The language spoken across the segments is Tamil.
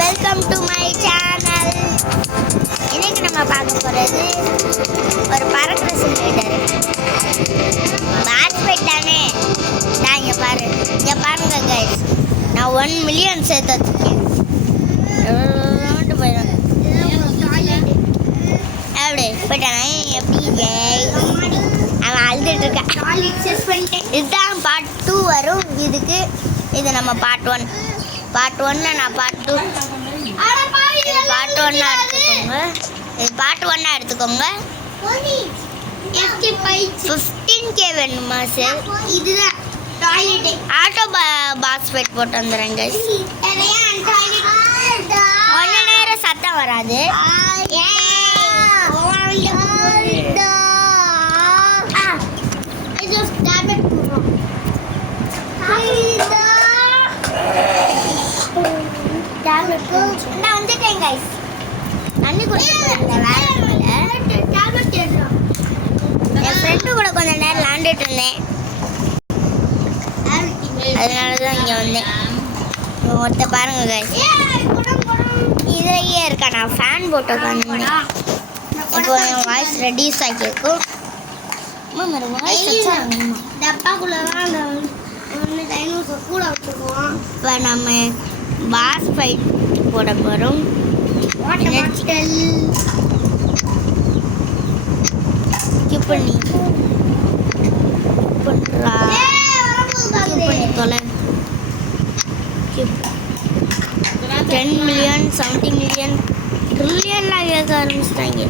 Welcome to my channel. இன்னைக்கு நம்ம பார்க்க போகிறது ஒரு பறக்கிற சிமுலேட்டர். பேட்ஸ்பெட் தானே நான் இங்கே பாருங்க கைஸ், நான் 1 மில்லியன் சேர்த்து வச்சுருக்கேன். போயிடும் அப்படி போயிட்டானே எப்படி அவன் அழுதுட்டு இருக்கான். இதுதான் பார்ட் 2 வரும் இதுக்கு. இது நம்ம பார்ட் 1. பார்ட் 1 நான் பார்ட் 2 பார்ட் 1 எடுத்துக்கோங்க. இது பார்ட் 1 எடுத்துக்கோங்க. 15K வேணுமா சார்? இதுதான் டாய்லெட். ஆட்டோ பாஸ்பெட் போட்டு வந்துடுறேன் கைஸ். கொஞ்ச நேரம் சத்தம் வராது. நான் வந்துட்டேன் கைஸ். தண்ணி குடிச்சிட்டு என் ஃப்ரெண்டு கூட கொஞ்ச நேரம் விளாண்டுட்டு இருந்தேன். அதனால தான் இங்கே வந்தேன். ஒருத்த பாருங்க கைஸ், இதையே இருக்கா. நான் ஃபேன் போட்டு உட்காந்துருந்தேன். இப்போ என் வாய்ஸ் ரெடியூஸ் ஆகியிருக்கும். இப்போ நம்ம பாஸ் ஃபைட் போட போகிறோம். பண்ணி தொலை 10 மில்லியன் 70 மில்லியன் ட்ரில்லியன்லாம் கேட்க ஆரம்பிச்சிட்டாங்க.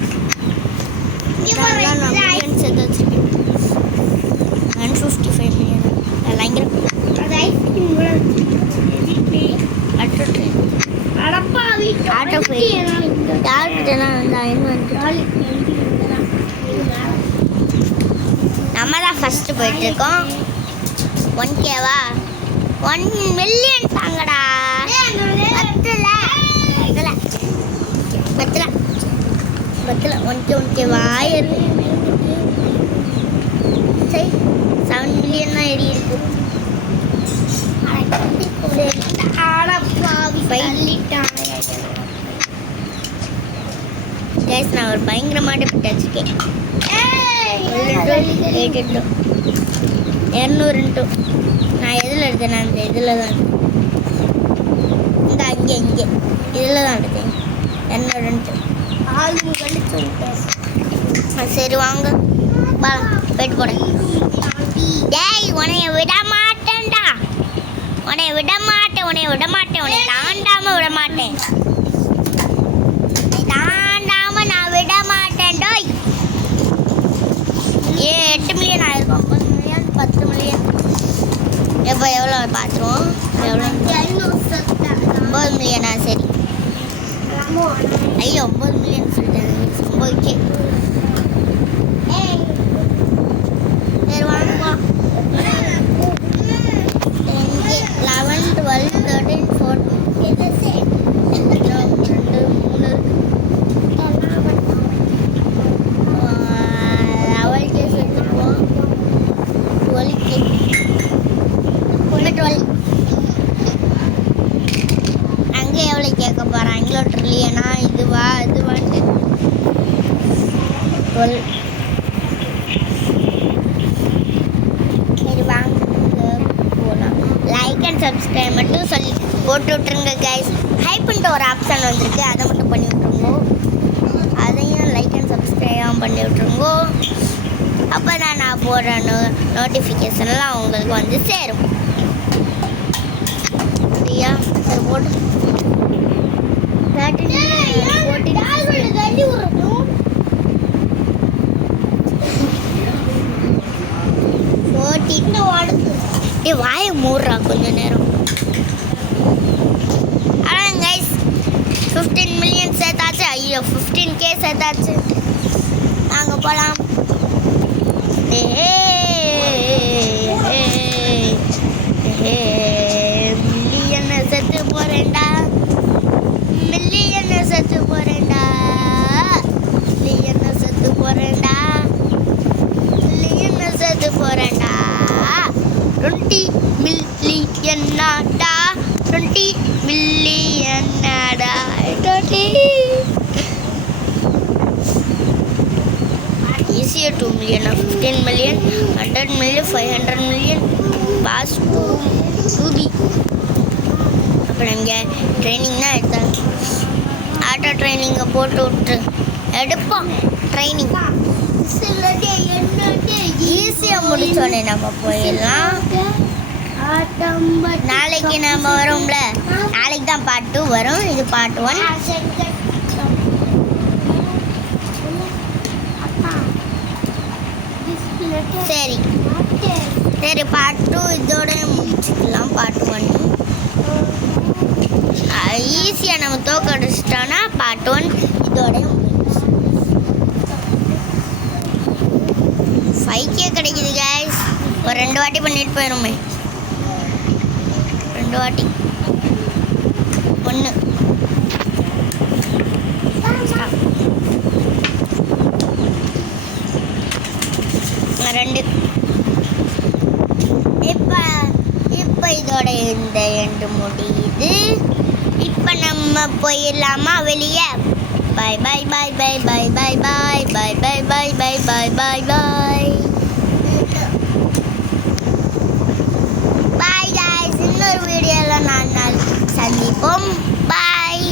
நான் மில்லியன் சேர்த்து வச்சுருக்கேன். 155 மில்லியன் நம்ம தான் ஃபஸ்ட்டு போயிட்டுருக்கோம். 1Kவா 1 மில்லியன் தாங்கடா. பத்தில் 1K சரி 7 மில்லியன் தான் ஏறி இருக்கு. கைஸ், நான் ஒரு பயங்கரமான பிட் வச்சுருக்கேன். 200 நான் எதில் எடுத்தேன்? நான் இந்த இதில் தான் இந்த இங்கே இதில் தான் எடுத்தேன். 200 சரி வாங்க போயிட்டு போகிறேன். டேய், உன்னைய விட மாட்டேன்டா. உன்னை தாண்டாமல் விட மாட்டேன். நான் விட மாட்டேன். டோய் 8 மில்லியன் ஆயிருக்கும். 9 மில்லியன் 10 மில்லியன் எப்போ எவ்வளோ பார்த்துருவோம். எவ்வளோ 9 மில்லியனா? சரி. ஐயோ 9 மில்லியன் சொல்லிட்டேன். 9K. சரி வாங்க. 11 12 13 14 அங்கே எவ்வளோ கேட்க போகிறாங்களோ ட்ரில்லியனா? இதுவான்ட்டு 12. சரி வாங்க போகலாம். லைக் அண்ட் சப்ஸ்கிரைப் மட்டும் சொல்லி போட்டு விட்ருங்க கைஸ். ஹைப்புன்ட்டு ஒரு ஆப்ஷன் வந்திருக்கு, அதை மட்டும் பண்ணி விட்ருங்கோ. அதையும் லைக் அண்ட் சப்ஸ்கிரைப் பண்ணி விட்ருங்கோ. அப்போ தான் நான் போடுற நோட்டிஃபிகேஷன்லாம் உங்களுக்கு வந்து சேரும். சரியா? சரி போட்டு 14 வாயை மூடுறா கொஞ்ச நேரம். ஆனால் கைஸ் 15 மில்லியன் சேர்த்தாச்சு. ஐயோ 15K சேர்த்தாச்சு. நாங்கள் போகலாம். மில்லியனை செத்து போகிறேன்டா. மில்லியனை செத்து போகிறேன்டா. 20 மில்லியன் நாடா. 20 மில்லியன் நாடா. million, 15 million, 100 million, 500 million, pass 2B. அப்புறம் இங்கே ட்ரைனிங் தான் எடுத்தாங்க. ஆட்டோ ட்ரைனிங்கை போட்டு விட்டு எடுப்போம் ட்ரைனிங். ஈஸியாக முடிச்சோடனே நம்ம போயிடலாம். நாளைக்கு நம்ம வரோம்ல, நாளைக்கு தான் பார்ட் 2 வரும். இது பார்ட் 1. சரி சரி, பார்ட் 2 இதோட முடிச்சுக்கலாம். பார்ட் 1 ஈஸியாக நம்ம தோக்கடிச்சிட்டோன்னா பார்ட் 1 இதோட 5K கிடைக்குது கைஸ். ஒரு 2 வாட்டி பண்ணிட்டு போயிடுமே. 2 வாட்டி 1 2. இப்போ இதோட இந்த எண்டு முடியுது. இப்போ நம்ம போயிடலாமா வெளியே? Bye bye bye bye bye bye bye bye bye bye bye bye bye bye bye guys. இன்னொரு வீடியோவில் நான் சந்திப்போம். பாய்.